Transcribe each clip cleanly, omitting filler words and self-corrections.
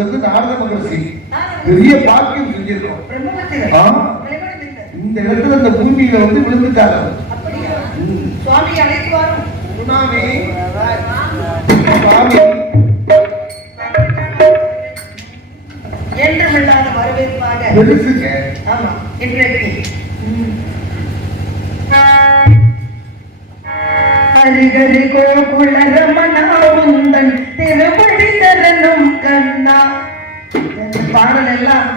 வந்து நாரத மகரிஷி பெரிய பாக்கியம் செஞ்சிருக்கோம். இந்த இடத்துல இந்த பூமியில வந்து விழுந்துட்டாங்க. சுவாமி அழைத்து வரும். சுவாமி என்றும் இல்லாத வரவேற்பாக பெருசுங்க. ஆமா, இன்றைக்கு ஹரிஹரி கோகுல ரமணா முந்தன் திருவடி தரணும் கண்ணா. பாடல் எல்லாம்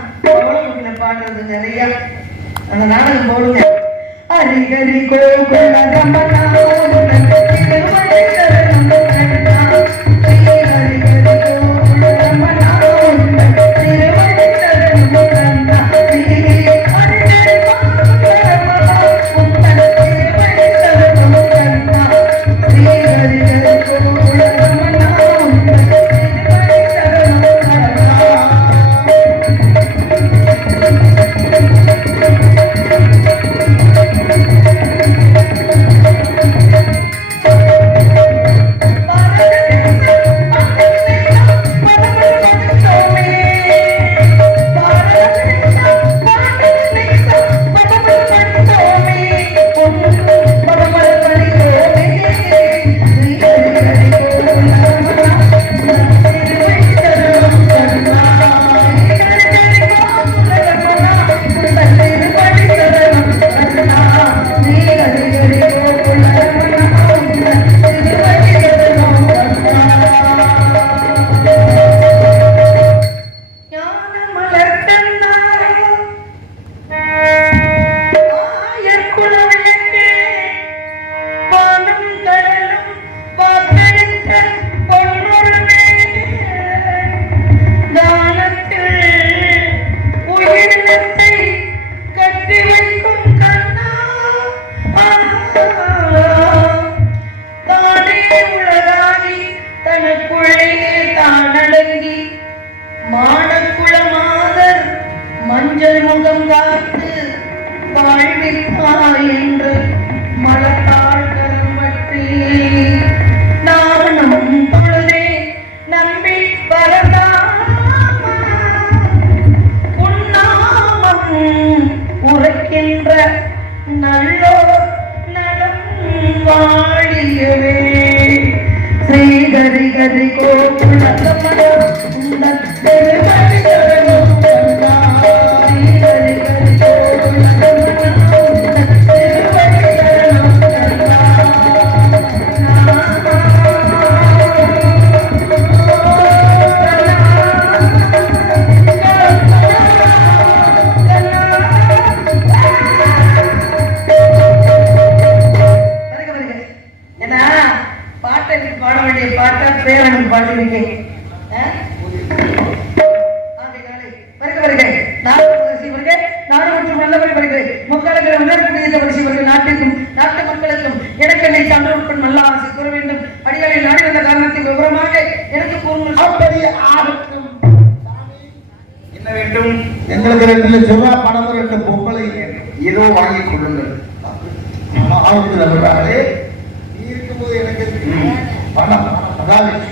பாடுறது நிறைய. அந்த நாடகம் போடுங்க. ஹரிஹரி கோகுல ரமணா முந்தன் திருவடி தரணும் கண்ணா. ஹரிஹரி கோகுல ரமணா முந்தன் திருவடி தரணும் கண்ணா. மஞ்சள் முகம் காத்து வாழ்விப்பாய் என்று மலத்தாள் கரம் பற்றி நானும் தொழுதே நம்பி பரதாம உண்ணாமம் உரைக்கின்ற நல்லோ நலம் வாழியவே. ஸ்ரீகரி கரி கோகுல ரமணா உந்தன் திருவடி தரணும் கண்ணா. ஸ்ரீகரி கரி கோகுல ரமணா உந்தன் திருவடி தரணும் கண்ணா. ஏன்னா பாட்டை பாட வேண்டிய பாட்டா பேரனுக்கு பாடிருக்கேன். நாடு மற்றும் நல்லபடி வருகிறேன். முக்காலங்களை உணர்வு பரிசு நாட்டிற்கும் நாட்டு மக்களுக்கும் எனக்கு என்னை சான்றோர்கள் நல்ல ஆசை கூற வேண்டும். அடிகளை நாடி வந்த காரணத்தை விவரமாக எனக்கு கூறுங்கள். அப்படியே ஆகட்டும். என்ன வேண்டும்? எங்களுக்கு 2 லட்சம் ரூபாய் பணம், 2 பொம்பளை ஏதோ வாங்கி கொள்ளுங்கள். இருக்கும்போது எனக்கு பணம் மகாலட்சுமி,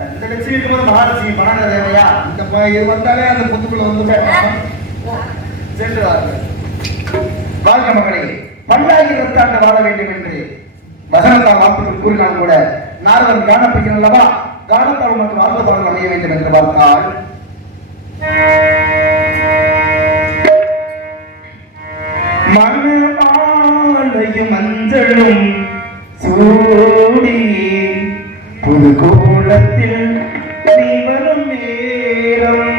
2 லட்சம் இருக்கும்போது மகாலட்சுமி பணம் தேவையா? இந்த இது வந்தாலே அந்த புத்துக்குள்ள வந்து சென்று வாழ்க மகளே, பல்லாயிரம் ரத்தாண்டு வாழ வேண்டும் என்று வசனத்தால் வாக்குகள் கூறினால் கூட நாரதன் காணப்படுகிறேன் அல்லவா, காலத்தால் உனக்கு வாழ்ந்த பாடல் அமைய வேண்டும் என்று பார்த்தால் மணமாலையும் மஞ்சளும் சூடி புது கோலத்தில் நீ வரும் நேரம்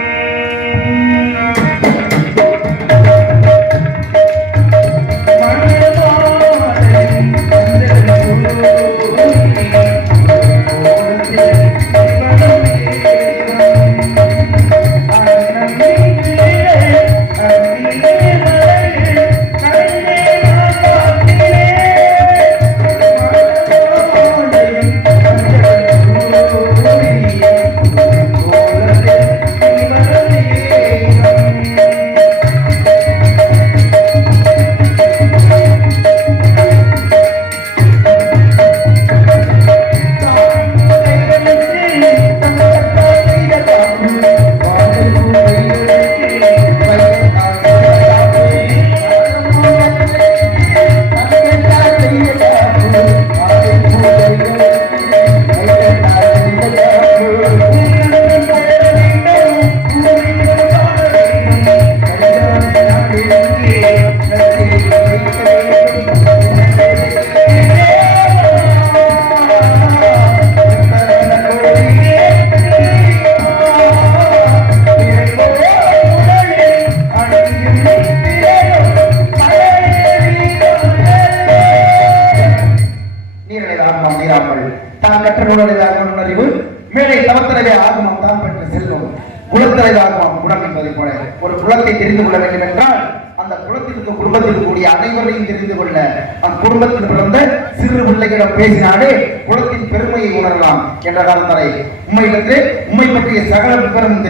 மேலே தவத்தலைவே ஆகுமம் தான் பெற்ற செல்வம், குலத்தலைவே ஆகுமம் குணம் என்பதை போல ஒரு குலத்தை தெரிந்து கொள்ள வேண்டும் என்றால் அந்த குலத்திற்கு குடும்பத்தில் கூடிய அனைவரையும் தெரிந்து கொள்ள அந்த குடும்பத்தில் பிறந்த சிறு பிள்ளைகளிடம் பேசினாலே குலத்தின் பெருமையை உணரலாம் என்ற காரணத்தாலே உண்மையிலிருந்து உண்மை பற்றிய சகல விவரம்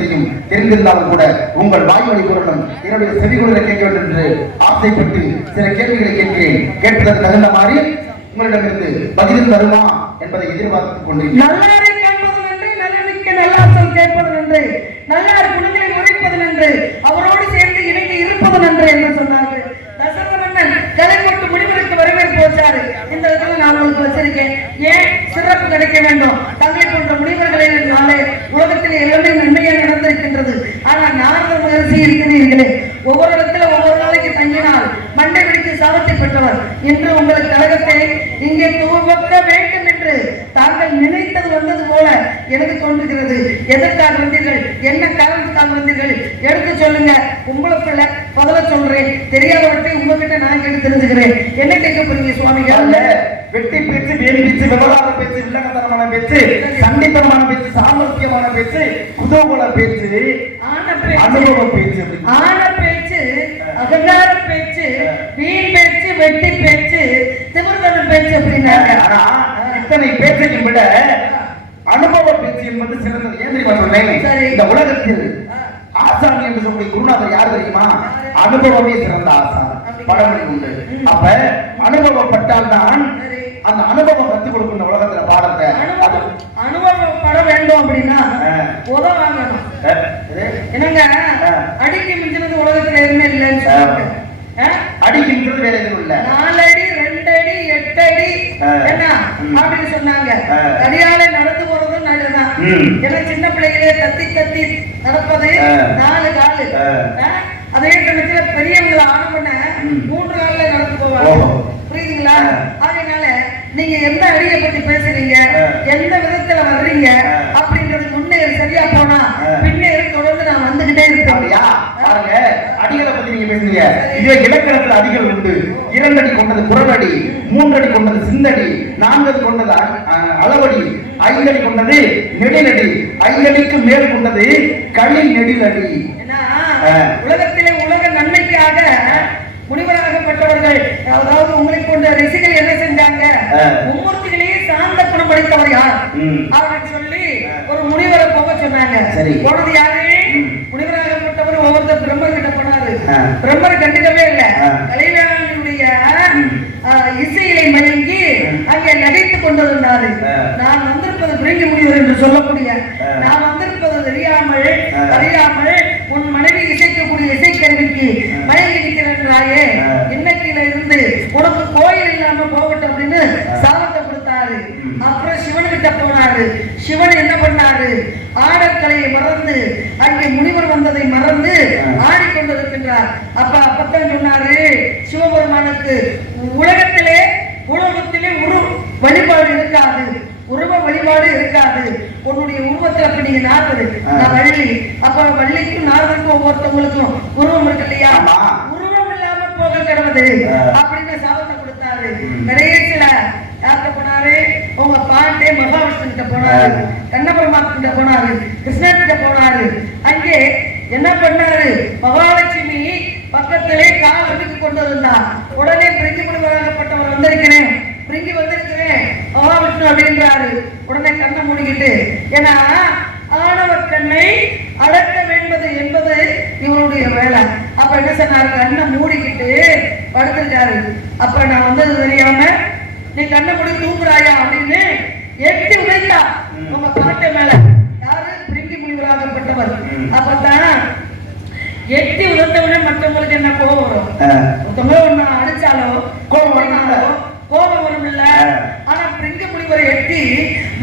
தெரிந்திருந்தாலும் கூட உங்கள் வாய்மொழி கூறணும் என்னுடைய செவிகுணரை கேட்க வேண்டும் என்று ஆசைப்பட்டு சில கேள்விகளை கேட்கிறேன். கேட்பதற்கு தகுந்த மாதிரி உங்களிடமிருந்து பதில் தருமா என்பதை எதிர்பார்த்துக் கொண்டிருக்கிறேன். நல்லாசம் கேட்பது நன்று, நல்லார் குணங்களை உரைப்பது நன்று, அவரோடு சேர்ந்து இணைந்து இருப்பது நன்று என்று சொன்னார்கள். தசரத மன்னன் கலை கொட்டு முடிவதற்கு வரவேற்பு வச்சாரு. இந்த இடத்துல நான் உங்களுக்கு வச்சிருக்கேன், ஏன் சிறப்பு கிடைக்க வேண்டும். தங்களை போன்ற முனிவர்களின் நாளே உலகத்தில் எல்லாமே நன்மையாக நடந்திருக்கின்றது. ஆனால் நாரத மகரிஷி இருக்கிறீர்களே, ஒவ்வொரு இடத்துல ஒவ்வொரு நாளைக்கு தங்கினால் மண்டை வெடித்து சாபத்தை பெற்றவர். இன்று உங்கள் கழகத்தை இங்கே துவக்க வேண்டும் என்று தாங்கள் நினைத்தது வந்தது போல எனக்கு தோன்றுகிறது. எதற்காக வந்தீர்கள், என்ன காரணத்துக்காக வந்தீர்கள், எடுத்து சொல்லுங்க. உங்களுக்குள்ள பதில சொல்றேன், தெரியாதவற்றை உங்ககிட்ட நான் கேட்டு தெரிஞ்சுக்கிறேன். என்ன கேட்க போறீங்க சுவாமிகள்? வெட்டி பேச்சு, வேலி பேச்சு, விவகார பேச்சு, வில்லங்கத்தனமான பேச்சு, சண்டித்தனமான பேச்சு, சாமர்த்தியமான பேச்சு, குதூகல பேச்சு, அனுபவ பேச்சு, ஆன பேச்சு, அகங்கார பேச்சு, வீண் பேச்சு, வெட்டி பேச்சு, திமிர்தன பேச்சு அப்படின்னாங்க. இத்தனை பேச்சையும் விட அனுபவ பேச்சு என்பது சிறந்தது. ஏன் தெரியுமா சொல்றேன்? இந்த உலகத்தில் ஆசாமி என்று சொல்லக்கூடிய குருநாதர் யார் தெரியுமா? அனுபவமே சிறந்த ஆசான். பழமொழி உண்டு. அப்ப அனுபவப்பட்டால் தான் அந்த அனுபவம் கற்றுக் கொடுக்கும். இந்த உலகத்துல பாடத்தை அனுபவம் பட வேண்டும் அப்படின்னா உத வாங்கணும். என்னங்க அடிக்கு மிஞ்சினது உலகத்துல எதுவுமே இல்லைன்னு சொல்லிட்டு அடிக்கின்றது வேற எதுவும் இல்ல. 4 அடி 2 அடி 8 அடி என்ன அப்படின்னு சொன்னாங்க. அடியாலே நடந்து போறதும் நல்லதுதான். ஏன்னா சின்ன பிள்ளைகளே தத்தி தத்தி நடப்பது 4 காலு. அதே சமயத்துல பெரியவங்களை ஆன பண்ண 3 காலில் நடந்து போவாங்க. புரியுதுங்களா? அதனால நீங்க எந்த அடியை பத்தி பேசுறீங்க, எந்த விதத்துல வர்றீங்க அப்படின்றது முன்னேறி சரியா போனா பின்னேறி தொடர்ந்து நான் வந்துகிட்டே இருப்பேன். பாருங்க, அடிகளை பத்தி நீங்க பேசுறீங்க. இதே இலக்கணத்துல அடிகள் உண்டு. 2 அடி கொண்டது குரலடி, 3 அடி கொண்டது சிந்தடி, 4 அடி கொண்டது அளவடி, 5 அடி கொண்டது நெடிலடி, 5 அடிக்கு மேல் கொண்டது களி நெடிலடி. உலகத்திலே உலக நன்மைக்காக முனிவராகப்பட்டவர்கள், அதாவது உங்களை போன்ற ரிஷிகள் என்ன செஞ்சாங்க? மும்மூர்த்திகளையே சார்ந்த குணம் படைத்தவர் யார் அப்படின்னு சொல்லி ஒரு முனிவரை போக சொன்னாங்க. போனது யாரு? முனிவராகப்பட்டவர் ஒவ்வொருத்தர் பிரம்மர் கிட்ட போனாரு. பிரம்மர் கண்டிக்கவே இல்லை. கலைவாணியுடைய இசையிலை மயங்கி அங்கே நகைத்துக் கொண்டிருந்தாரு. நான் வந்திருப்பது பிரிங்கி முனிவர் என்று சொல்லக்கூடிய, நான் வந்திருப்பது தெரியாமல் அறியாமல் உன் மனைவி இசைக்கக்கூடிய இசைக்கருவிக்கு மயங்கி நிற்கிறாயே, இன்னைக்கில இருந்து உனக்கு கோயில் இல்லாம போகட்டும் அப்படின்னு சாபத்தை கொடுத்தாரு. அப்புறம் சிவன்கிட்ட போனாரு. சிவன் என்ன பண்ணாரு? ஆடற்கலையை மறந்து அங்கே முனிவர் வந்ததை மறந்து ஆடிக்கொண்டிருக்கின்றார். அப்பத்தான் சொன்னாரு சிவபெருமானுக்கு, உலகத்திலே உரு வழிபாடு இருக்காது, உருவ வழிபாடு இருக்காது. உன்னுடைய உருவத்துல அப்ப நீங்க நாரது, நான் வள்ளி. அப்ப வள்ளிக்கும் நாரதற்கும் ஒவ்வொருத்தவங்களுக்கும் உருவம் இருக்கு இல்லையா? உருவம் இல்லாம போக கிடவது அப்படின்னு சாபத்தை கொடுத்தாரு. கடைசியில யார்கிட்ட போனாரு? உங்க பாட்டே மகாவிஷ்ணு கிட்ட போனாரு, கண்ணபெருமான் கிட்ட போனாரு, கிருஷ்ணன் கிட்ட போனாரு. அங்கே என்ன பண்ணாரு? மகாலட்சுமி பக்கத்திலே கால் அடித்து கொண்டு இருந்தார். உடனே பிரிங்கி முனிவராகப்பட்டவர் வந்திருக்கிறேன், பிரிங்கி வந்திருக்கிறேன் மகாவிஷ்ணு அப்படின்றாரு. உடனே கண்ணை மூடிக்கிட்டு, ஏன்னா ஆணவ கண்ணை அடக்க வேண்டும் என்பது இவருடைய வேலை. அப்ப என்ன சொன்னாரு? கண்ணை மூடிக்கிட்டு படுத்திருக்காரு. அப்ப நான் வந்தது தெரியாம நீ கண்ணை மூடி தூங்குறாயா அப்படின்னு எட்டி உடைத்தா உங்க பாட்டை மேல. யாரு? பிரிங்கி முனிவராகப்பட்டவர். அப்பதான் எட்டி உதர்ந்தவுடனே மற்றவங்களுக்கு என்ன கோபம் வரும்? ஒருத்தவங்க ஒண்ணு அடிச்சாலோ கோபம் வரும் இல்ல? ஆனா பிரிங்கி முனிவரை எட்டி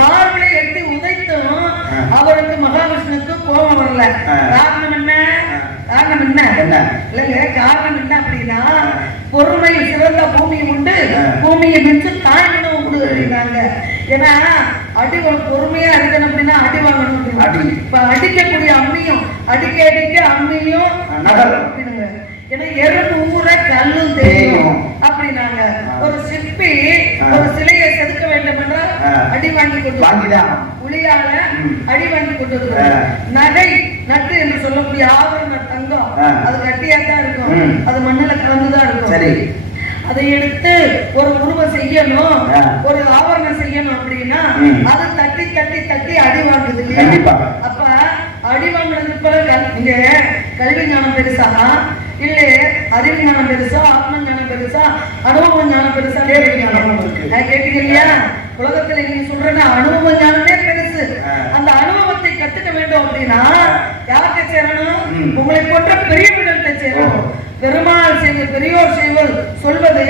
மார்பிளை எட்டி உதைத்தும் அவருக்கு மகாவிஷ்ணுக்கு கோபம் வரல. காரணம் என்ன? காரணம் என்ன இல்லைங்க, காரணம் என்ன அப்படின்னா, பொறுமையில் சிறந்த பூமியை உண்டு, பூமியை மிச்சு தாய்மனும் உண்டு அப்படின்னாங்க. ஏன்னா அடி பொறுமையா இருக்கணும் அப்படின்னா அடி வாங்கணும். இப்ப அடிக்கக்கூடிய அம்மியும் அடிக்க அடிக்க அம்மியும் அப்படின்னாங்க. ஏன்னா எறும்பு ஊற கல்லும் தெரியும் அப்படின்னாங்க. ஒரு சிற்பி ஒரு சிலையை செதுக்க வேண்டும் என்றால் அடி வாங்கி கொண்டு வாங்கிதான் புலியால அடி வாங்கி கொண்டு வருவாங்க. நகை நட்டு என்று சொல்லக்கூடிய ஆபரண தங்கம் அது கட்டியா தான் இருக்கும், அது மண்ணில கலந்துதான் இருக்கும். சரி, அதை எடுத்து ஒரு உருவம் செய்யணும், ஒரு ஆவரணம் செய்யணும் அப்படின்னா அது தட்டி தட்டி தட்டி அடி வாங்குது இல்லையா? அப்ப அடி வாங்கினதுக்கு பிறகு நீங்க கல்வி ஞானம் பெருசா இல்ல அறிவு ஞானம் பெருசா, ஆத்ம ஞானம் பெருசா, அனுபவ ஞானம் பெருசா? கேட்டீங்க இல்லையா? உலகத்துல நீங்க சொல்றேன்னா அனுபவ ஞானமே பெருசு. அந்த அனுபவத்தை கத்துக்க வேண்டும் அப்படின்னா யார்கிட்ட சேரணும்? உங்களை போன்ற பெரியவர்கள்ட்ட சேரணும். பெருமாள் செய்வது பெரியோர் செய்வது சொல்வது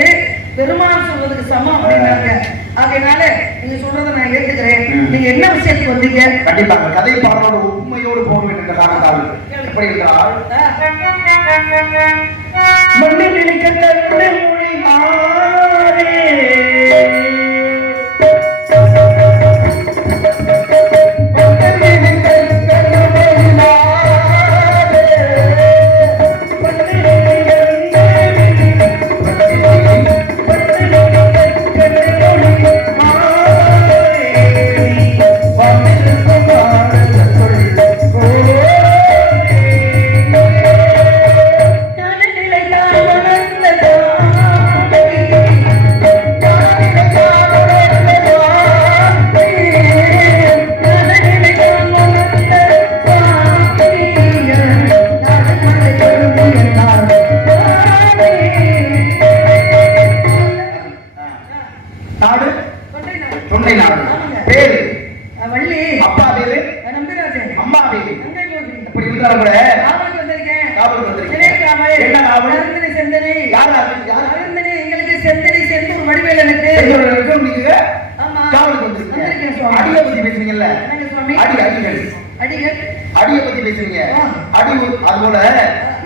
பெருமாள் சொல்வதற்கு சமம் அப்படின்னாங்க. ஆகையினால நீங்க சொல்றதை நான் ஏத்துக்கிறேன். நீங்க என்ன விஷயத்துக்கு வந்தீங்க? கண்டிப்பாக கதை பாடலோடு உண்மையோடு போக வேண்டும் என்ற காரணத்தால். எப்படி என்றால் மண்ணில் நிலைக்கின்ற மொழி மாறே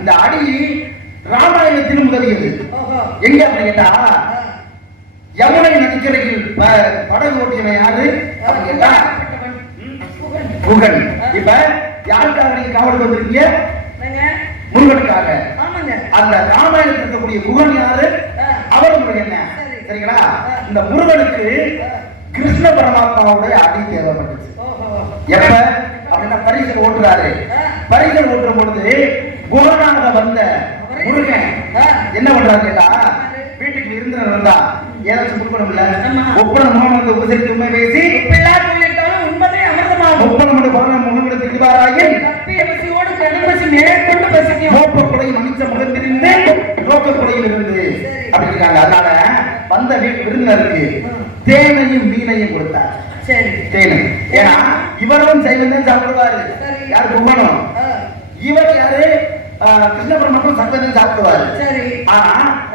இந்த அடி ராமாயணத்திலும் உதவியது. எங்க அப்படி கேட்டா யமுனை நதிக்கரையில் படகு ஓட்டியவன் யாரு அப்படின்னு கேட்டா குகன். இப்ப யாருக்காக நீங்க காவலுக்கு வந்திருக்கீங்க? முருகனுக்காக. அந்த ராமாயணத்தில் இருக்கக்கூடிய குகன் யாரு? அவர் முருகன் என்ன சரிங்களா? இந்த முருகனுக்கு கிருஷ்ண பரமாத்மாவுடைய அடி தேவைப்பட்டுச்சு. எப்ப அப்படின்னா பரிசல் ஓட்டுறாரு. பரிசல் ஓட்டுற பொழுது குகனாக வந்த முருகன் என்ன பண்றாரு கேட்டா வீட்டுக்கு விருந்தினர் வந்தா ஏதாச்சும் கொடுக்கணும் இல்ல, ஒப்பன முகமது உபசரித்து உண்மை பேசி ஒப்பனம் முகங்களுக்கு திருவாராயில் நோக்கக்குறையில் மன்னிச்ச முகம் திரிந்து நோக்கக்குறையில் இருந்து அப்படி இருக்காங்க. அதனால வந்த வீட்டு விருந்தினருக்கு தேனையும் மீனையும் கொடுத்தார். தேனை ஏன்னா இவரும் சைவம் சாப்பிடுவாரு. யாரு? குகனும். இவர் யாரு? கிருஷ்ண பரமாத்மா சங்கத்தையும் சாப்பிடுவாரு. ஆனா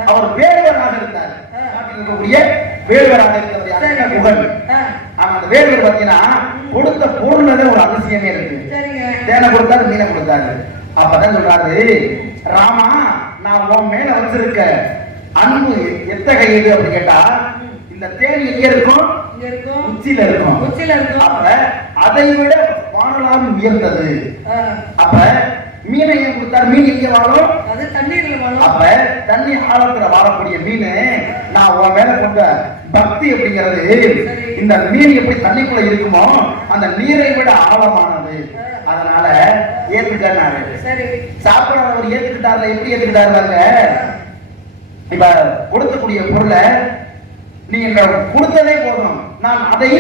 அவர் வேடுவராக இருந்தார். இருக்கக்கூடிய வேடுவராக இருந்தவர் யாரு? குகன். ஆனா அந்த வேடுவர் பாத்தீங்கன்னா கொடுத்த பொருள்ல ஒரு அதிசயமே இருக்கு. தேனை கொடுத்தாரு, மீனை கொடுத்தாரு. அப்பதான் சொல்றாரு, ராமா நான் உன் மேல வச்சிருக்க அன்பு எத்தகையது அப்படின்னு கேட்டா இந்த தேன் எங்க இருக்கும்? உச்சியில இருக்கும். அப்ப அதை விட வானலாவும் உயர்ந்தது. அப்ப மீனை ஏன் கொடுத்தாரு? மீன் எங்க வாழும்? அது தண்ணீர்ல வாழும். அப்ப தண்ணி ஆழத்துல வாழக்கூடிய மீன் நான் உன் மேல கொண்ட பக்தி அப்படிங்கிறது இந்த மீன் எப்படி தண்ணிக்குள்ள இருக்குமோ அந்த நீரை விட ஆழமானது. அதனால ஏத்துக்கிட்டாரு. சாப்பிடாதவர் ஏத்துக்கிட்டாரு. எப்படி ஏத்துக்கிட்டாருங்க? இப்ப கொடுக்கக்கூடிய பொருளை நீங்க கொடுத்ததே போதும், நான் அதை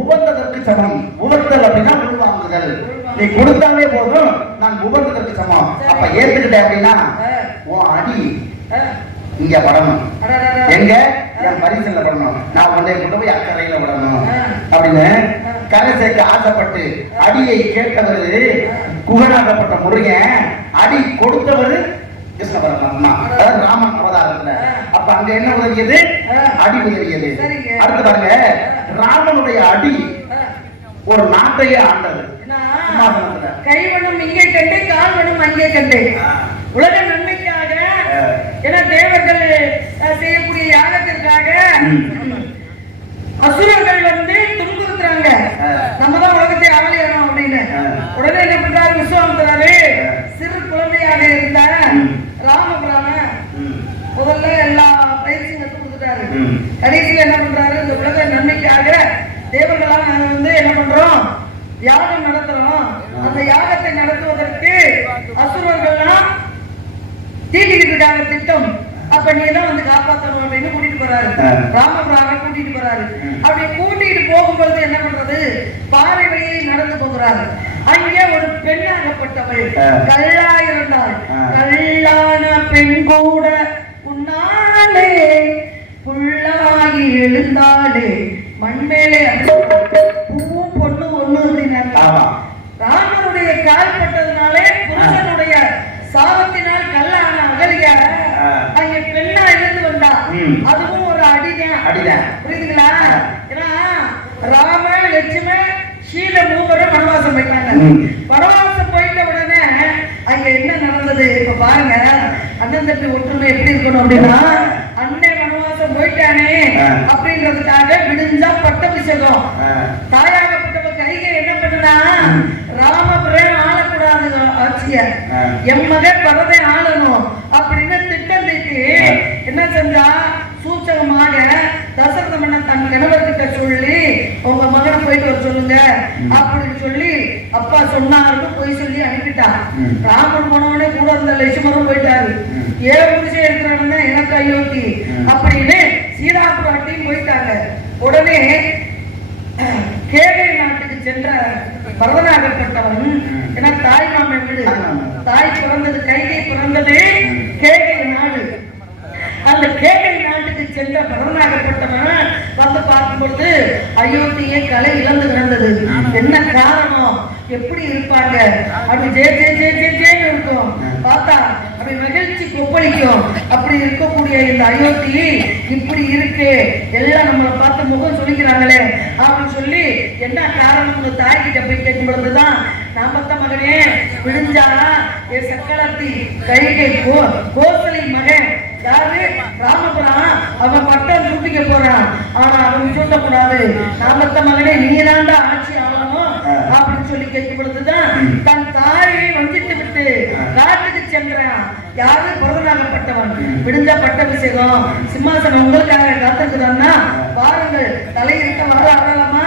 உவந்ததற்கு சமம். உவர்த்தல் அப்படின்னா உள்வாங்குதல். நீ கொடுத்தாலே போதும், நான் உவந்ததற்கு சமம். அப்ப ஏத்துக்கிட்டேன் அப்படின்னா உன் அடி இங்க படணும். எங்க? என் பரிசல்ல படணும். நான் உன்னை கொண்டு போய் அக்கறையில விடணும் அப்படின்னு கரை சேர்க்க ஆசைப்பட்டு அடியை கேட்டவர் குகனாகப்பட்ட முருகன், அடி கொடுத்தவர் கிருஷ்ண பரமாத்மா, அதாவது ராமன் அவதாரத்துல. அப்ப அங்க என்ன உதவியது? அடி உதவியது. அடுத்து பாருங்க, ராமனுடைய அடி ஒரு நாட்டையே ஆண்டது. கைவனும் இங்கே கண்டே, கால்வனும் அங்கே கண்டே. உலக நன்மைக்காக, ஏன்னா தேவர்கள் செய்யக்கூடிய யாகத்திற்காக அசுரர்கள் வந்து துன்புறுத்துறாங்க. நம்ம தான் உலகத்தை ஆளணும் அப்படின்னு உடனே என்ன பண்றாரு? விஸ்வாமித்திரரு சிறு குழந்தையாக இருந்த ராமபிரான முதல்ல எல்லா பயிற்சியும் கற்றுக் கொடுத்துட்டாரு. கடைசியில் என்ன பண்றாரு, இந்த உலக நன்மைக்காக தேவர்களால் நாங்க வந்து என்ன பண்றோம், யாகம் நடத்துறோம். அந்த யாகத்தை நடத்துவதற்கு அசுரர்கள்லாம் தீட்டிக்கிட்டு இருக்காங்க திட்டம். அப்ப நீ தான் வந்து காப்பாற்றணும் அப்படின்னு கூட்டிட்டு போறாரு. ராமபிரானை கூட்டிட்டு போறாரு. அப்படி கூட்டிட்டு போகும்போது என்ன பண்றது, பாறை வழியை நடந்து போகிறாரு. அங்கே ஒரு பெண்ணாகப்பட்டவள் கல்லா இருந்தாள். கல்லான பெண் கூட உன்னாலே புல்லாகி எழுந்தாலே மண்மேலே பூவும் பொண்ணு ஒண்ணு அப்படின்னா ராமனுடைய கால் பட்டதுனாலே புருஷனுடைய சாபத்தினால் கல்லான அகலிய அங்க பெண்ணா இருந்து வந்தா. அதுவும் ஒரு அடிதான். புரியுதுங்களா? ஏன்னா ராம லட்சுமி சீல மூவரும் வனவாசம் போயிட்டாங்க. வனவாசம் போயிட்ட உடனே அங்க என்ன நடந்தது இப்ப பாருங்க. அண்ணன் தம்பி ஒற்றுமை எப்படி இருக்கணும் அப்படின்னா, அண்ணன் வனவாசம் போயிட்டானே அப்படின்றதுக்காக விடிஞ்சா பட்டாபிஷேகம். தாயாகப்பட்டவ கைகை என்ன பண்ணுனா, ராமபுரம் ஆளக்கூடாது ஆட்சிய, என் மகன் பரதை ஆளணும் அப்படின்னு திட்டம் தீட்டி என்ன செஞ்சா, சூச்சகமாக தசரத மன்னன் தன் கணவர்கிட்ட சொல்லி உங்க மகனை போயிட்டு வர சொல்லுங்க அப்படின்னு சொல்லி அப்பா சொன்னாருன்னு போய் சொல்லி அனுப்பிட்டான். ராமன் போனவனே கூட இருந்த லட்சுமணன் போயிட்டாரு. ஏன் புருஷன் இருக்கிறான்னு எனக்கு அயோத்தி அப்படின்னு சீதாபுராட்டியும் போயிட்டாங்க. உடனே கேகை நாட்டுக்கு சென்ற பரதனாகப்பட்டவன், ஏன்னா தாய் மாமன் வீடு, தாய் பிறந்தது கைகை பிறந்தது கேகை நாடு. அந்த கேகை நாட்டுக்கு சென்ற பரதனாகப்பட்டவன் வந்து பார்க்கும்பொழுது அயோத்தியை கலை இழந்து கிடந்தது. என்ன காரணம், எப்படி இருப்பாங்க அப்படி ஜே ஜே ஜே ஜே ஜேன்னு இருக்கும். பார்த்தா அப்படி மகிழ்ச்சி கொப்பளிக்கும். அப்படி இருக்கக்கூடிய இந்த அயோத்தி இப்படி இருக்கு, எல்லாம் நம்மளை பார்த்து முகம் சொல்லிக்கிறாங்களே அப்படின்னு சொல்லி என்ன காரணம்னு தாய்கிட்ட போய் கேட்கும் பொழுதுதான், நான் பத்த மகனே விழுஞ்சா என் சக்கலத்தி கைகை கோசலி மகன் யாரு, ராமபுரம், அவன் பட்டம் சுட்டிக்க போறான். ஆனா அவன் சொல்லக்கூடாது, நான் பத்த மகனே நீதாண்டா ஆட்சி ஆகணும் அப்படின்னு சொல்லி கேட்கும் பொழுதுதான் தன் தாயை வஞ்சித்து விட்டு காட்டுக்கு சென்றான். யாரு, பரதனாகப்பட்டவன். விடுஞ்ச பட்டாபிஷேகம் சிம்மாசனம் உங்களுக்காக காத்திருக்குதான்னா பாருங்கள், தலையிருக்க வர ஆகலாமா,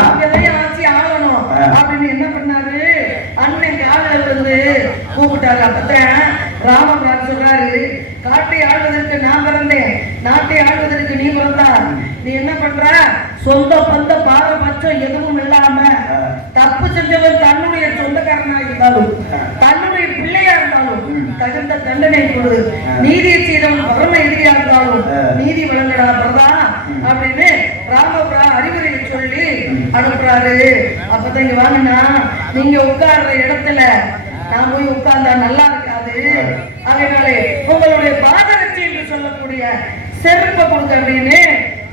ஆட்சி ஆகணும் அப்படின்னு என்ன பண்ணாரு, அண்ணன் காலில் விழுந்து கூப்பிட்டாரு. அப்பதான் ராமபிரான் சொல்றாரு, காட்டை ஆள்வதற்கு நான் பிறந்தேன், நாட்டை ஆள்வதற்கு நீ பிறந்தா. நீ என்ன பண்ற, சொந்த பந்த பாரபட்சம் எதுவும் இல்லாம தப்பு செஞ்சவன் தன்னுடைய சொந்தக்காரனா இருந்தாலும் தன்னுடைய பிள்ளையா இருந்தாலும் தகுந்த தண்டனை கொடு. நீதியை செய்தவன் பரம எதிரியா இருந்தாலும் நீதி வழங்கடா பிரதா அப்படின்னு ராமபுரா அறிவுரையை சொல்லி அனுப்புறாரு. அப்பதான் இங்க வாங்கினா, நீங்க உட்கார்ற இடத்துல நான் போய் உட்கார்ந்தா நல்லா இருக்காது. அதனாலே உங்களுடைய பாதரட்சி என்று சொல்லக்கூடிய செருப்பை கொடுக்க அப்படின்னு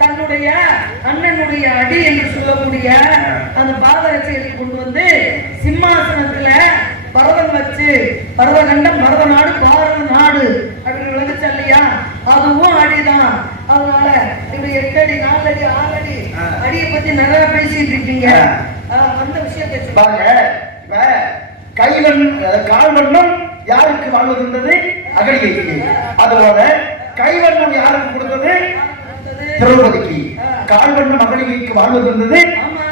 தன்னுடைய அண்ணனுடைய அடி என்று சொல்லக்கூடிய அந்த பாதரட்சியை கொண்டு வந்து சிம்மாசனத்துல பரதம் வச்சு, பரதகண்டம் பரத நாடு பாரத நாடு அப்படின்னு விளங்குச்சு இல்லையா, அதுவும் அடிதான். அதனால இப்படி 8 அடி 4 அடி 6 அடி அடியை பத்தி நிறைய பேசிட்டு இருக்கீங்க. அந்த விஷயத்தை பாருங்க. இப்ப கால்வண்ணம் யாருக்கு வாழ்வதென்பது அகலிகைக்கு, அதுபோல கைவண்ணம் யாருக்கு கொடுத்தது திரௌபதிக்கு. கால்வண்ணம் அகலிகைக்கு வாழ்வதென்பது,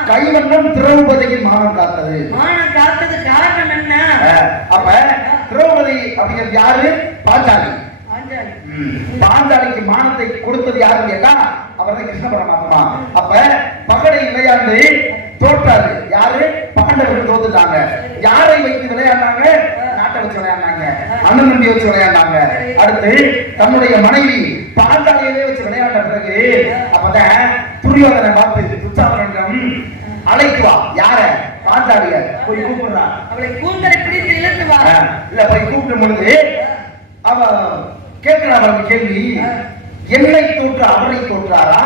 கைவண்ணம் திரௌபதியின் மானம் காத்தது. மானம் காத்தது காரணம் என்ன? அப்ப திரௌபதி அப்படிங்கிறது யாரு, பாஞ்சாலி. பாஞ்சாலிக்கு மானத்தை கொடுத்தது யாருன்னு கேட்டா அவர் தான் கிருஷ்ண பரமாத்மா. அப்ப பகடை விளையாண்டு தோற்றாரு யாரு, பாண்டவர்கள் தோத்துட்டாங்க. யாரை வைத்து விளையாண்டாங்க, நாட்டை வச்சு விளையாண்டாங்க, அண்ணன் தம்பி வச்சு விளையாண்டாங்க. அடுத்து தன்னுடைய மனைவி பாஞ்சாலியவே வச்சு விளையாண்ட பிறகு அப்பதான் துரியோதனை பார்த்து துச்சாதனம் அழைத்து வா, யார, பாஞ்சாலிய போய் கூப்பிடுறா, அவளை கூந்தலை பிடித்து இழுத்து வா. இல்ல போய் கூப்பிடும் பொழுது அவ கேட்கிறார் கேள்வி, என்னை தோற்ற அவரை தோற்றாரா,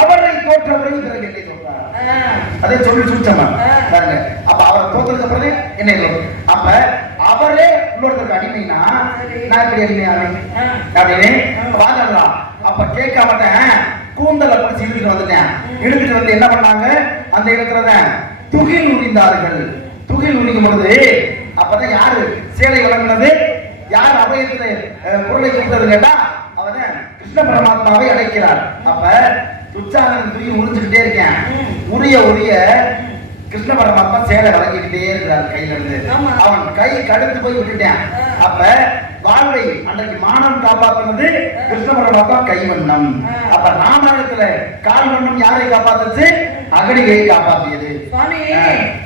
அவரை தோற்றவரை பிறகு என்னை தோற்றாரா, அதை சொல்லி சுத்தமா பாருங்க. அப்ப அவரை தோற்றதுக்கு பிறகு என்னை அப்ப அவரே இன்னொருத்தருக்கு அடிமைனா நான் இப்படி அடிமையானே அப்படின்னு வாங்கலாம். அப்ப கேட்க மாட்டேன், கூந்தலை பிடிச்சி இழுத்துட்டு வந்துட்டேன். இழுத்துட்டு வந்து என்ன பண்ணாங்க, அந்த இடத்துல துகில் உரிந்தார்கள். துகில் உரிக்கும் பொழுது அப்பதான் யாரு சேலை வழங்கினது, யார் அபயத்துல பொருளை கொடுத்தது கேட்டா அவர் அப்பதான் கிருஷ்ண பரமாத்மாவை அழைக்கிறார். அப்ப துச்சாதனன் தூக்கி உறிஞ்சுக்கிட்டே இருக்கேன். உரிய கிருஷ்ண பரமாத்மா சேலை வழங்கிக்கிட்டே இருக்கிறார் கையில இருந்து. அவன் கை கடுத்து போய் விட்டுட்டேன். அப்ப வாழ்வை அன்றைக்கு மானம் காப்பாத்துனது கிருஷ்ண பரமாத்மா கைவண்ணம். அப்ப ராமாயணத்துல கால் வண்ணம் யாரை காப்பாத்துச்சு? அகடிகையை காப்பாத்தியது. சுவாமி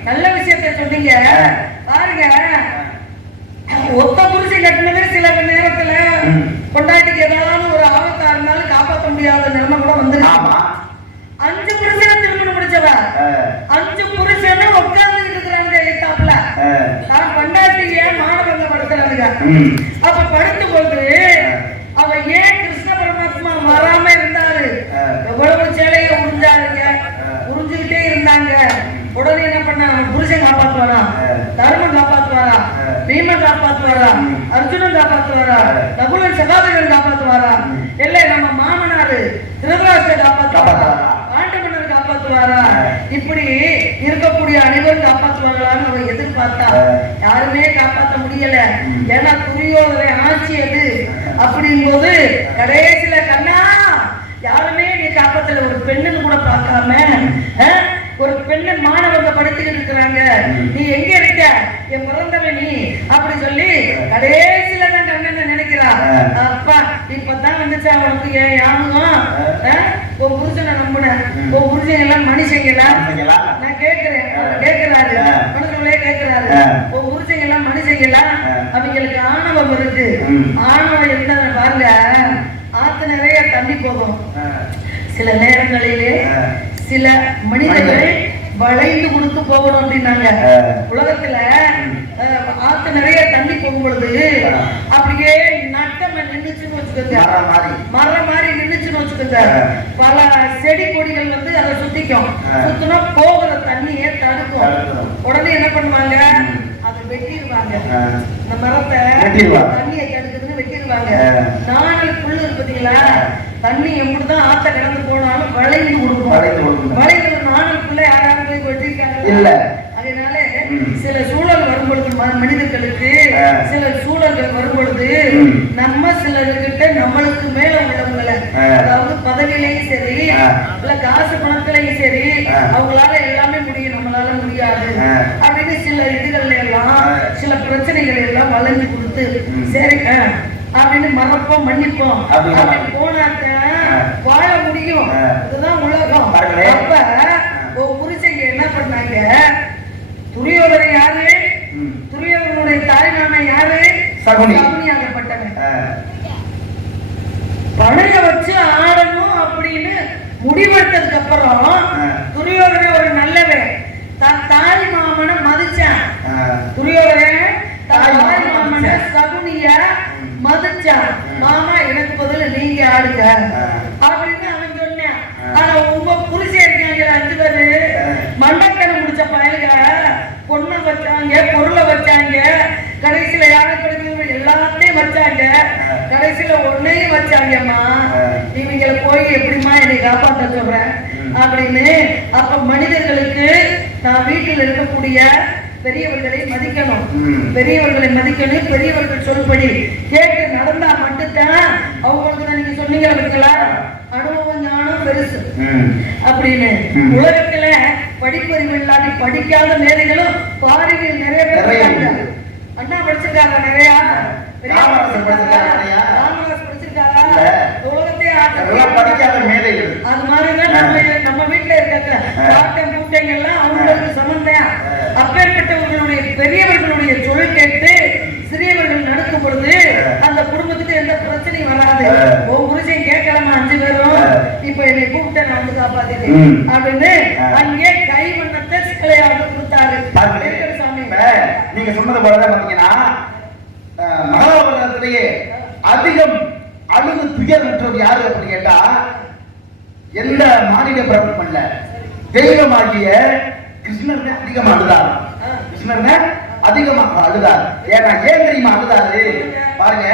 நல்ல விஷயத்தை சொன்னீங்க. பாருங்க, ஒத்த புருஷன் கட்டினதே சில நேரத்துல கொண்டாட்டிக்கு ஏதாவது ஒரு ஆபத்தா இருந்தாலும் காப்பாற்ற முடியாத நிலைமை கூட வந்துருக்கு. 5 புருஷனை திருமணம் முடிச்சவ 5 புருஷனும் உட்கார்ந்துட்டு இருக்கிறாங்க எத்தாப்புல. தான் கொண்டாட்டிய மானபங்கப்படுத்துறாங்க. அப்ப படுத்தும் போது அவ ஏன் கிருஷ்ண பரமாத்மா வராம இருந்தாரு? எவ்வளவு சேலைய உறிஞ்சாருங்க, உறிஞ்சுக்கிட்டே இருந்தாங்க. உடனே என்ன பண்ண? புருஷன் காப்பாத்துவாரா? தர்மம் காப்பாத்துவாரா? பீமன் காப்பாத்துவாரா? அர்ஜுனன் காப்பாத்துவாரா? நகுலன் சகாதேவன் காப்பாத்துவாரா? இல்ல நம்ம மாமனாரு திருதராஷ்டிரர் காப்பாத்துவாரா? ஆண்டமன்னர் காப்பாத்துவாரா? இப்படி இருக்கக்கூடிய அனைவரும் காப்பாற்றுவாங்களான்னு அவ எதிர்பார்த்தா யாருமே காப்பாற்ற முடியல. ஏன்னா துரியோதனை ஆட்சி அது. அப்படின் போது கடைசியில கண்ணா யாருமே நீ காப்பாத்தல. ஒரு பெண்ணுன்னு கூட பார்க்காம ஒரு பெண்ணை மாணவங்க படுத்திக்கிட்டு இருக்கிறாங்க. நீ எங்க இருக்க? என் பிறந்தவன் நீ அப்படி சொல்லி கடைசியில தான் கண்ணன் நினைக்கிறா. அப்பா இப்பதான் வந்துச்சு அவனுக்கு ஏன் யாமுகம். உன் புருஷனை நம்புன உன் புருஷன் எல்லாம் மனுஷங்களா? நான் கேட்கிறேன். கேட்கிறாரு, மனசுக்குள்ளே கேட்கிறாரு, உன் புருஷன் எல்லாம் மனுஷங்களா? அவங்களுக்கு ஆணவம் இருக்கு. ஆணவம் இருந்தா பாருங்க, ஆத்து நிறைய தண்ணி போகும். சில நேரங்களிலே சில மனிதர்கள் வளைந்து கொடுத்து போகணும் அப்படின்னாங்க. உலகத்துல ஆத்து நிறைய தண்ணி போகும் பொழுது அப்படியே நட்டம் நின்றுச்சுன்னு வச்சுக்கோங்க, மரம் மாதிரி நின்றுச்சுன்னு வச்சுக்கோங்க, பல செடி கொடிகள் வந்து அதை சுத்திக்கும். சுத்தினா போகிற தண்ணியை தடுக்கும். உடனே என்ன பண்ணுவாங்க? அதை வெட்டிடுவாங்க. இந்த மரத்தை தண்ணியை தடுக்குதுன்னு வெட்டிடுவாங்க. நானல் புல்லு இருப்பீங்களா? தண்ணி எப்படிதான் ஆத்த கடந்து போனாலும் வளைந்து கொடுக்கும். வளைந்து நானல் புல்ல யாராவது போய் வெட்டிருக்காங்க. அதனால சில சூழல் வரும்பொழுது மனிதர்களுக்கு சில சூழல்கள் வரும்பொழுது நம்ம சிலர்கிட்ட நம்மளுக்கு மேல உள்ளவங்களை, அதாவது பதவியிலையும் சரி இல்ல காசு பணத்திலையும் சரி, அவங்களால எல்லாமே முடியும், நம்மளால முடியாது அப்படின்னு சில இதுகள்ல எல்லாம் சில பிரச்சனைகள் எல்லாம் வளைஞ்சு கொடுத்து சரி அப்படின்னு மறப்போம் மன்னிப்போம் அப்படின்னு போனாக்க வாழ முடியும். இதுதான் உலகம். அப்ப புருஷங்க என்ன பண்ணாங்க? துரியோதனை யாரு? துரியோதனுடைய தாய்மாமா யாரு? சகுனியாகப்பட்டவன். பழைய வச்சு ஆடணும் அப்படின்னு முடிவெடுத்ததுக்கு அப்புறம் துரியோதனை ஒரு நல்லவன். தான் தாய் மாமனை மதிச்சான். துரியோதனை தாய் மாமனை சகுனிய மதிச்சான். மாமா எனக்கு பதில் நீங்க ஆடுங்க அப்படின்னு அவன் சொன்னான். ஆனா உங்க புருஷன் இருக்காங்க 5 பேரு மண்டக்கணம் முடிச்ச பயலுக பொண்ணை வச்சாங்க, பொருளை வச்சாங்க, கடைசியில யாரை கிடைக்கிறது எல்லாத்தையும் வச்சாங்க, கடைசியில ஒன்னையும் வச்சாங்கம்மா. இவங்களை போய் எப்படிமா என்னை காப்பாற்ற சொல்றேன் அப்படின்னு. அப்ப மனிதர்களுக்கு நான் வீட்டில் இருக்கக்கூடிய பெரியவர்களை மதிக்கணும், பெரியவர்களை மதிக்கணும். பெரியவர்கள் சொல்படி கேட்டு நடந்தா மட்டும்தான் அவங்களுக்கு தான் நீங்க சொன்னீங்க பார்த்தீங்களா, அனுபவம் ஞானம் பெருசு அப்படின்னு. உலகத்துல படிப்பறிவு இல்லாட்டி படிக்காத மேதைகளும் பாரிகள் நிறைய பேர் இருக்காங்க. அண்ணா படிச்சிருக்காங்க நிறையா, அது மாதிரிதான் நம்ம வீட்டுல இருக்க பாட்டம் கூட்டங்கள் எல்லாம் அவங்களுக்கு சம்பந்தம். அப்பேற்பட்டவர்களுடைய பெரியவர்களுடைய சொல் கேட்டு சிறியவர்கள் நடக்கும் பொழுது அந்த குடும்பத்துக்கு எந்த பிரச்சனையும் வராது. உன் புருஷன் கேட்கலாமா 5 பேரும் இப்ப என்னை கூப்பிட்டு நான் வந்து காப்பாத்திட்டேன் அப்படின்னு அங்கே கைவண்ணத்தை சிக்கலையாக கொடுத்தாரு. நீங்க சொன்னது போலதான் பாத்தீங்கன்னா மகாபாரதத்திலேயே அதிகம் அழுது துயர் முற்றவர் யாரு அப்படின்னு கேட்டா எந்த மாநில பிறப்பு பண்ணல தெய்வமாகிய கிருஷ்ணர் அதிகமா அழுதார். கிருஷ்ணர் அதிகமாக அழுதார். ஏன்னா ஏன் தெரியுமா அழுதாரு? பாருங்க,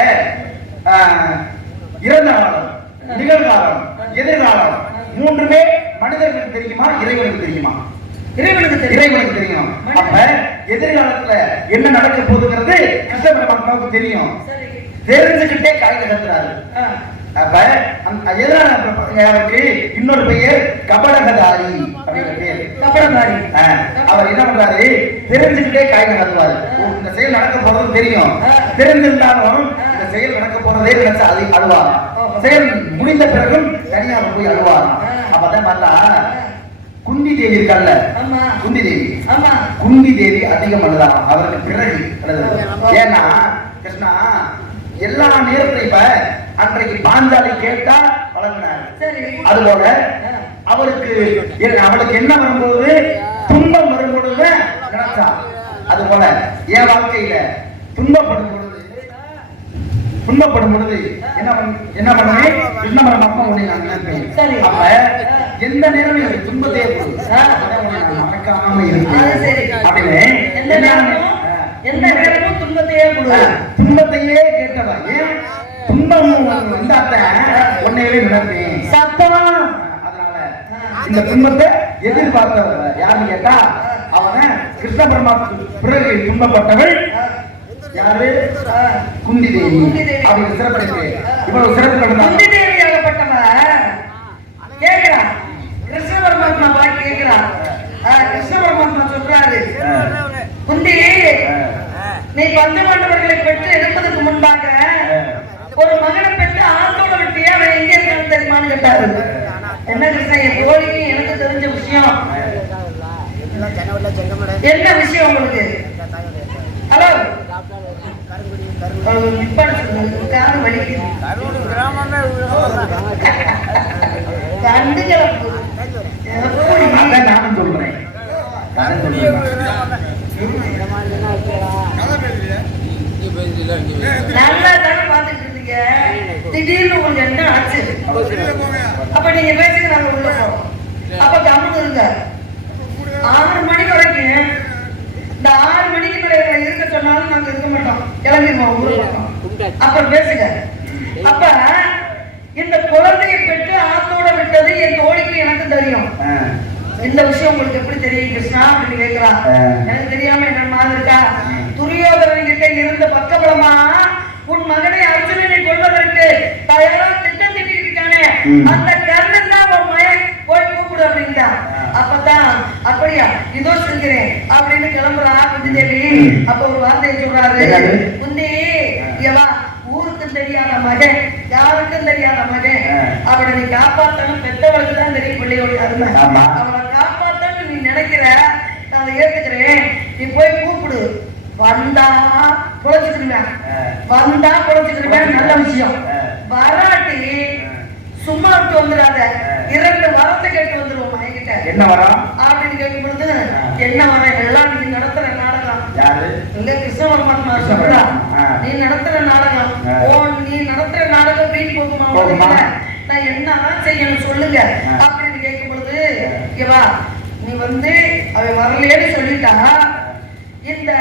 இறந்த காலம், நிகழ்காலம், எதிர்காலம் மூன்றுமே மனிதர்களுக்கு தெரியுமா, இறைவனுக்கு தெரியுமா? இறைவனுக்கு தெரியும். அப்ப எதிர்காலத்துல என்ன நடக்க போகுதுங்கிறது கிருஷ்ண பரமாத்மாவுக்கு தெரியும். தெரிஞ்சுக்கிட்டே காய்ல கத்துறாரு. அப்ப அவருக்கு இன்னொரு பெயர் கபடகதாரி அப்படிங்கிற பெயர். கபடதாரி. அவர் என்ன பண்றாரு, தெரிஞ்சுக்கிட்டே காய் நகர்த்துவாரு. இந்த செயல் நடக்க போறது தெரியும், தெரிஞ்சிருந்தாலும் இந்த செயல் நடக்க போறதே நினைச்சு அது அழுவார். செயல் முடிந்த பிறகும் தனியாக போய் அழுவார். அப்பதான் பார்த்தா குந்தி தேவி இருக்கல்ல, குந்தி தேவி, குந்தி தேவி அதிகம் அழுதா அவருக்கு பிறகு. ஏன்னா கிருஷ்ணா எல்லா நேரத்திலும் இப்ப அன்றைக்கு பாஞ்சாலி கேட்டா வழங்கினார். அதுபோல அவருக்கு அவளுக்கு என்ன வரும்போது துன்பம் வரும்பொழுது நினைச்சா, அதுபோல என் வாழ்க்கையில துன்பப்படும் பொழுது என்ன பண்ணுவேன், கிருஷ்ணபுரம் அப்பா உன்னை நான் நினைப்பேன். அப்ப எந்த நேரமும் துன்பத்தையே மறக்காம இருப்பேன் அப்படின்னு துன்பத்தையே கேட்டவா. ஏன் துன்பம் வந்தாத்த உன்னையவே நினைப்பேன் சத்தமா. அதனால இந்த துன்பத்தை எதிர்பார்த்தவ யாருன்னு கேட்டா அவனை கிருஷ்ண பரமாத்மா பிறகு துன்பப்பட்டவள் யாரு, குந்தி தேவி அப்படின்னு சிறப்பு. இவ்வளவு சிறப்பு குந்தி தேவி ஆகப்பட்டவ கேட்கிறா, கிருஷ்ண பரமாத்மா கேட்கிறா. கிருஷ்ண பரமாத்மா சொல்றாரு, குந்தி நீ பஞ்சமாண்டவர்களை பெற்று எடுப்பதற்கு முன்பாக ஒரு மகனை பெற்று ஆத்தோட விட்டியா, அவன் எங்கே இருக்கான்னு தெரியுமான்னு கேட்டாரு. என்ன கிருஷ்ணா, என் தோழிக்கு எனக்கு தெரிஞ்ச விஷயம். என்ன விஷயம் உங்களுக்கு? ஹலோ காது வலி நானும் சொல்றேன். நல்லா தானே பாத்துட்டு இருந்தீங்க, திடீர்னு உங்களுக்கு என்ன ஆச்சு? அப்ப நீங்க பேசுங்க, நாங்க உள்ள போறோம். அப்ப கம்முன்னு இருங்க. 6 மணி வரைக்கும், இந்த 6 மணிக்கு இருக்க சொன்னாலும் நாங்க இருக்க மாட்டோம், கிளம்பிடுவோம் ஊருக்கு. அப்ப பேசுங்க. அப்ப இந்த குழந்தையை பெற்று ஆத்தோட விட்டது என் தோழிக்கு எனக்கு தெரியும். இந்த விஷயம் உங்களுக்கு எப்படி தெரியும் கிருஷ்ணா அப்படின்னு கேட்கிறா. எனக்கு தெரியாம என்ன மாதிரி இருக்கா? துரியோதனன் கிட்ட இருந்த பக்கபலமா உன் மகனை அர்ஜுனனை கொள்வதற்கு தயாரா திட்டம் திட்டிட்டு இருக்கானே, அந்த கர்ணன் தான் உன் மகன் போய் கூப்பிடு அப்படின்ட்டா. அப்பதான் அப்படியா இதோ சொல்கிறேன் அப்படின்னு கிளம்புறா குந்தி தேவி. அப்ப ஒரு வார்த்தையை சொல்றாரு, குந்தி ஏவா ஊருக்கும் தெரியாத மகன், யாருக்கும் தெரியாத மகன், அவனை நீ காப்பாற்றணும், பெற்றவளுக்கு தான் தெரியும் பிள்ளையோட அருமை. அவனை காப்பாற்றன்னு நீ நினைக்கிற, நான் அதை ஏத்துக்கிறேன். நீ போய் கூப்பிடு, வந்தா பொழைச்சுக்கிடுவேன், வந்தா பொழைச்சுக்கிடுவேன், நல்ல விஷயம். வராட்டி சும்மா விட்டு வந்துடாத, 2 வரத்தை கேட்டு வந்துருவோம் என்கிட்ட. என்ன வரம் அப்படின்னு கேட்கும் பொழுது, என்ன வரம் எல்லாம் நீ நடத்துற நாடகம். இங்க கிருஷ்ண பரமாத்மா சொல்றா, நீ நடத்துற நாடகம், நீ நடத்துற நாடகம் வீண் போகுமா, நான் என்னதான் செய்யணும் சொல்லுங்க அப்படின்னு கேட்கும் பொழுது, இவா நீ வந்து அவன் வரலையேன்னு சொல்லிட்டா, இந்த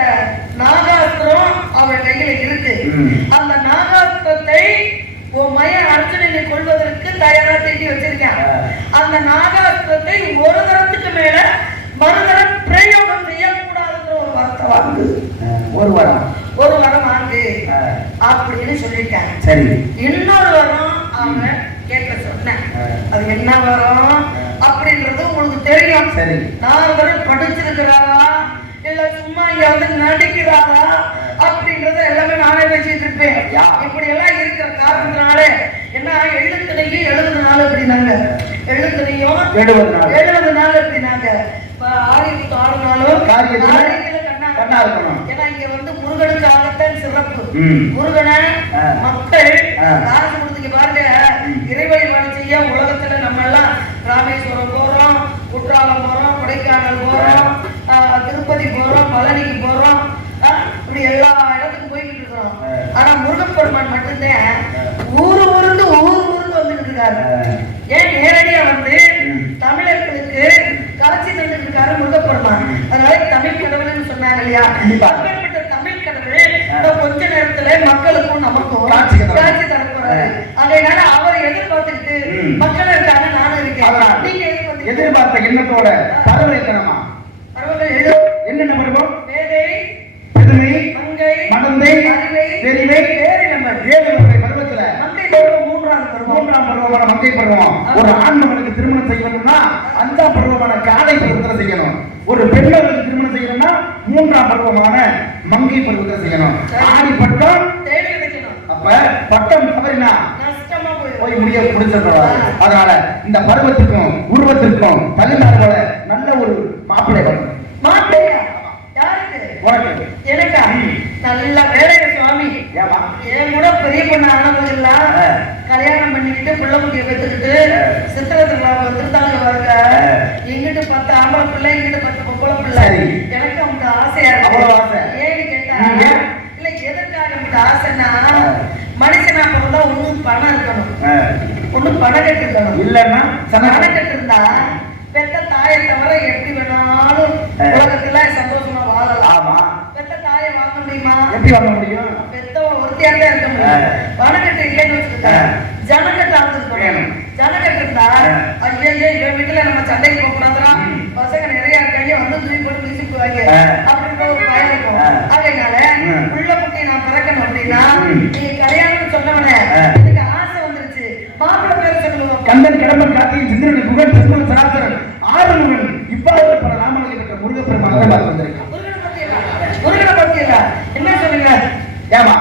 நாகாஸ்திரம் அவன் கையில இருக்கு. அந்த நாகாஸ்திரத்தை உன் மயன் அர்ஜுனனை கொள்வதற்கு தயாரா தீட்டி வச்சிருக்கேன். அந்த நாகாஸ்திரத்தை ஒரு தரத்துக்கு மேல மறுதரம் பிரயோகம் செய்யக்கூடாதுன்ற ஒரு வார்த்தை வாங்கு, ஒரு வரம் வாங்கு அப்படின்னு சொல்லிட்டேன். சரி, இன்னொரு வரம் அவன் கேட்க சொன்னேன். அது என்ன வரம் அப்படின்றது உங்களுக்கு தெரியும். சரி, நான் வரும் படிச்சிருக்கிறாரா இல்ல சும்மா இங்க வந்து நடிக்கிறாரா அப்படின்றத எல்லாமே நானே பேசிட்டு இருப்பேன். இப்படி எல்லாம் இருக்கிற காரணத்தினால என்ன, எழுத்துணைக்கு 70 நாள் அப்படின்னாங்க, எழுத்துணையும் 70 நாள் அப்படின்னாங்க. 6 நாளும் காரியத்துல கண்ணா இருக்கணும். ஏன்னா இங்க வந்து முருகனுக்காகத்தான் சிறப்பு. முருகனை மக்கள் காசு கொடுத்துக்க பாருங்க, இறை வழிபாடு செய்ய உலகத்துல நம்ம எல்லாம் ராமேஸ்வரம் போறோம், குற்றாலம் போறோம், கொடைக்கானல் போறோம், திருப்பதி போறோம், பழனிக்கு போறோம், இப்படி எல்லா இடத்துக்கும் போய்கிட்டு இருக்கிறோம். ஆனா முருகப்பெருமான் மட்டும்தான் ஊருக்கு வந்துட்டு இருக்காரு. ஏன் நேரடியா வந்து தமிழர்களுக்கு கலச்சி தந்துட்டு இருக்காரு முருகப்பெருமான். அதனால தமிழ் கடவுள்னு சொன்னாங்க இல்லையா, அப்படிப்பட்ட தமிழ் கடவுள் கொஞ்ச நேரத்துல மக்களுக்கும் நமக்கும் காட்சி தரப்போறாரு. அதனால அவரை எதிர்பார்த்துக்கிட்டு மக்கள் இருக்காங்க, நானும் இருக்கேன். நீங்க எதிர்பார்த்த எண்ணத்தோட பரவலைத்தனமா என்னென்ன பருவம்? வேதை, பெருமை, மங்கை, மடந்தை, அறிவை, தெரிவை, பேரிழமை. 7 வகை பருவத்துல மங்கை பருவம் 3வது பருவம். மங்கை பருவம். ஒரு ஆண் மகனுக்கு திருமணம் செய்யணும்னா 5ஆம் பருவமான காலை பருவத்துல செய்யணும். ஒரு பெண் மகனுக்கு திருமணம் செய்யணும்னா 3ஆம் பருவமான மங்கை பருவத்துல செய்யணும். ஆடி பட்டம் தேடி கிடைக்கணும். அப்ப பட்டம் தவறினா நஷ்டமா போய் முடிச்சிடணும். அதனால இந்த பருவத்துக்கும் உருவத்திற்கும் தகுந்தாற் போல நல்ல ஒரு மாப்பிள்ளை வரணும். மாப்பிள்ளையா? யாருக்கு? உனக்கு. எனக்கா? நல்ல வேலைய சுவாமி. ஏமா என் கூட பெரிய பொண்ணு ஆனவங்கெல்லாம் கல்யாணம் பண்ணிக்கிட்டு புள்ள குட்டியை பெற்றுக்கிட்டு சித்திரை திருவிழாவை திருத்தாங்க பாருங்க. எங்கிட்ட 10 ஆம்பளை பிள்ளை, எங்கிட்ட 10 பொம்பளை பிள்ளை. எனக்கு அவங்க ஆசையா இருக்கு. ஏன்னு கேட்டா இல்ல எதற்காக நமக்கு ஆசைன்னா, மனுஷனா பிறந்தா ஒண்ணும் பணம் இருக்கணும், ஒண்ணும் பணம் கட்டு இருக்கணும். இல்லன்னா பணம் கட்டு இருந்தா பெத்த தாயை தவிர எப்படி வேணாலும் உலகத்துல சந்தோஷமா வாழலாம். பெத்த தாயை வாங்க முடியுமா? எப்படி வாங்க முடியும்? பெத்தவ ஒருத்தியாக இருக்க முடியும். பணக்கட்டு இல்லைன்னு வச்சுக்கிட்டா ஜனக்கட்டு ஆகுது. ஜனக்கட்டு இருந்தா ஐயோ இவன் வீட்டுல நம்ம சண்டைக்கு போக கூடாதுரா, பசங்க நிறைய இருக்காங்க, வந்து தூக்கி போட்டு வீசிக்குவாங்க அப்படின்ற ஒரு பயம் இருக்கும். அதனால உள்ள குட்டி நான் பிறக்கணும் அப்படின்னா நீ கல்யாணம்னு சொன்னவன எனக்கு ஆசை வந்துருச்சு, மாப்பிள்ளை பேர் சொல்லுவோம். கந்தன் கடம்பன் கார்த்திகை சிந்தனை புகழ் திருமண சராசரன் ஆறுமுகன் இவ்வாறு பல நாமங்களை பெற்ற முருகப்பெருமான் பார்த்து வந்திருக்கான். முருகனை பத்தி இல்ல என்ன சொல்லுங்க? ஏமா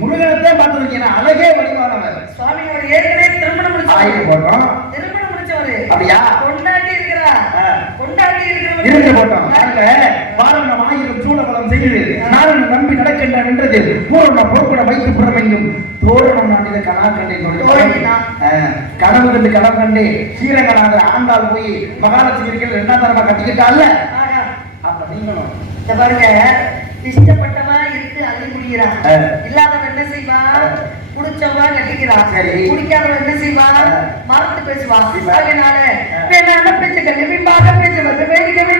முருகனத்தை பார்த்துருக்கீங்க, அழகே வடிவானவர் சுவாமி. அவர் ஏற்கனவே திருமணம் முடிச்சு போட்டோம். திருமணம் முடிச்சவரு அப்படியா? கொண்டாட்டி இருக்கிறா, கொண்டாட்டி இருந்து போட்டோம். பாரணம் 1000 சூழபலம் செய்து நானும் நம்பி நடக்கின்ற நின்றது பூரணம் போக்குட வைத்து புறமெங்கும் தோரணம் நாட்டில கனா கண்டே கனவு கண்டு கனவு கண்டே சீரகனாத ஆண்டாள் போய் மகாலட்சுமி இருக்கிற 2ஆம் தரமா கட்டிக்கிட்டால. அப்ப நீங்களும் இந்த பாருங்க, இஷ்டப்பட்டவா இருக்கு அள்ளி முடிகிறான், இல்லாதவன் என்ன செய்வா? குடிச்சவா கட்டிக்கிறான், குடிக்காதவன் என்ன செய்வா? மறந்து பேசுவா. அதனால வேணான பேச்சு கல்வி பாக பேச்சு வந்து வேடிக்கவே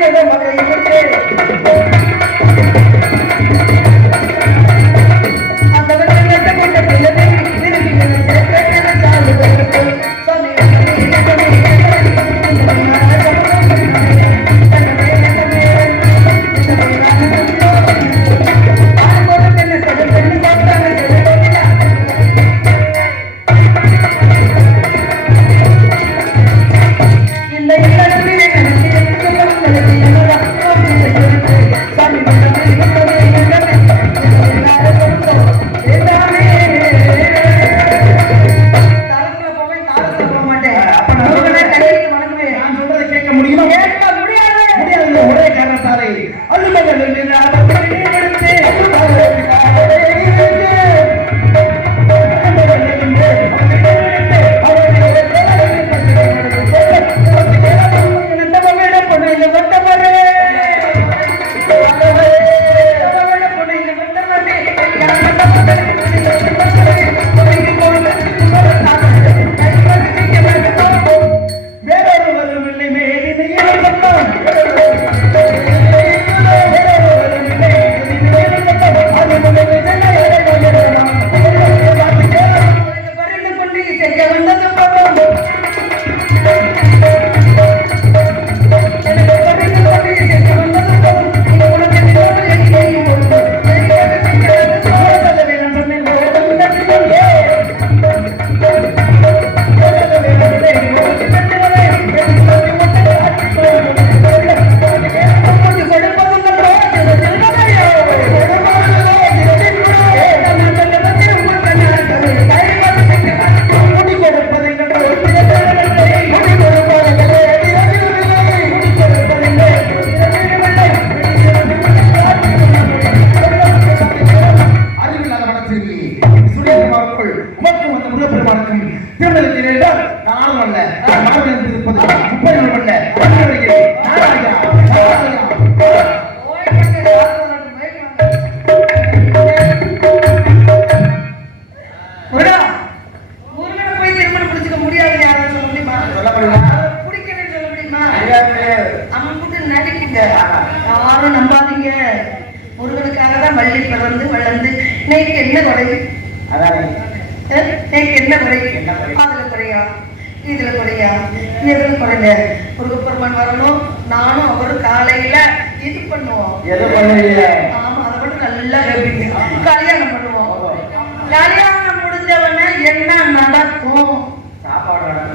யாரும் நம்பாதீங்க. முருகனுக்காக தான் வள்ளி பிறந்து வளர்ந்து இன்னைக்கு என்ன குறை? இன்னைக்கு என்ன குறை? அதுல குறையா, இதுல குறையா, எதுல குறைங்க? முருகப்பெருமான் வரணும், நானும் அவரும் காலையில இது பண்ணுவோம். ஆமா, அதை மட்டும் நல்லா கேட்பீங்க. கல்யாணம் பண்ணுவோம். கல்யாணம் முடிஞ்சவன என்ன நடக்கும்? சாப்பாடு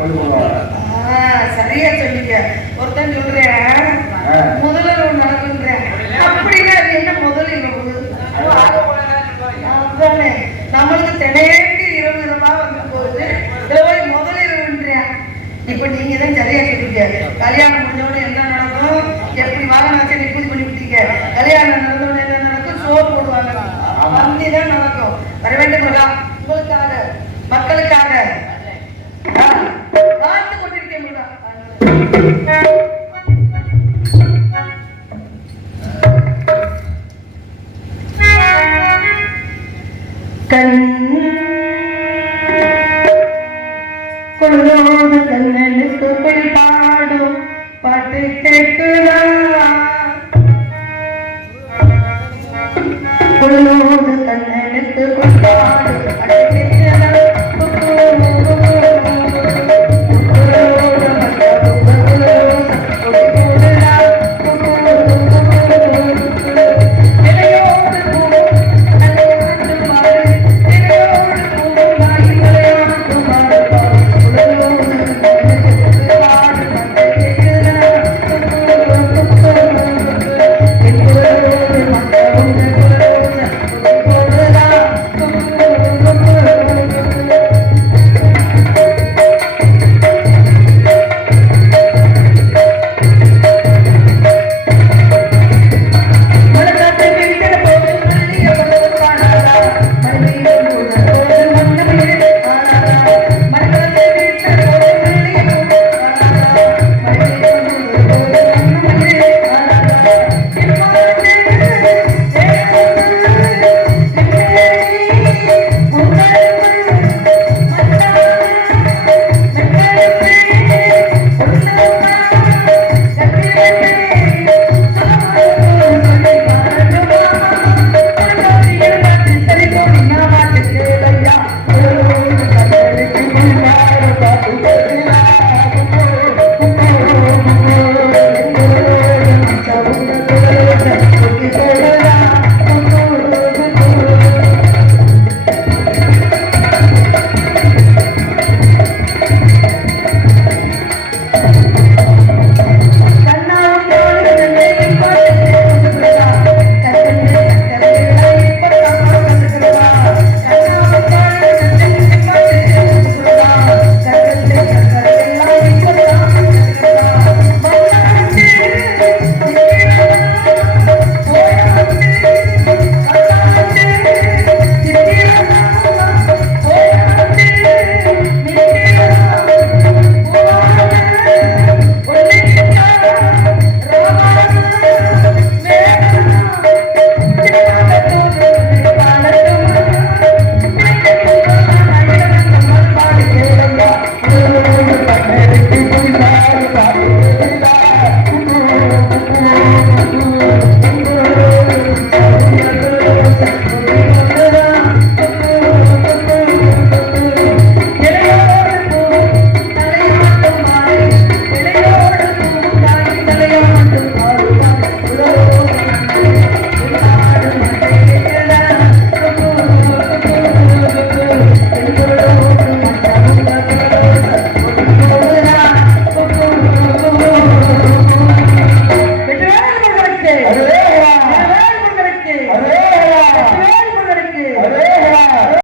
சரியா சொன்னீங்க. ஒருத்தன் சொல்றேன் முதலிரவு நடக்குன்றேன். அப்படின்னா அது என்ன முதலிரவு? அதுதானே நம்மளுக்கு தினையேண்டி இரவு இரவா வந்து போகுது. போய் முதலிரவுன்றேன். இப்ப நீங்க தான் சரியா சொல்றீங்க. கல்யாணம் முடிஞ்சவொடனே என்ன நடக்கும்? எப்படி வாகனாச்சை நிப்பூதி பண்ணி விட்டீங்க. கல்யாணம் நடந்தவொடனே என்ன நடக்கும்? சோறு போடுவாங்க. அப்படிதான் நடக்கும். வர வேண்டும் உங்களுக்காக மக்களுக்காக காத்து கொண்டிருக்கேன். கண்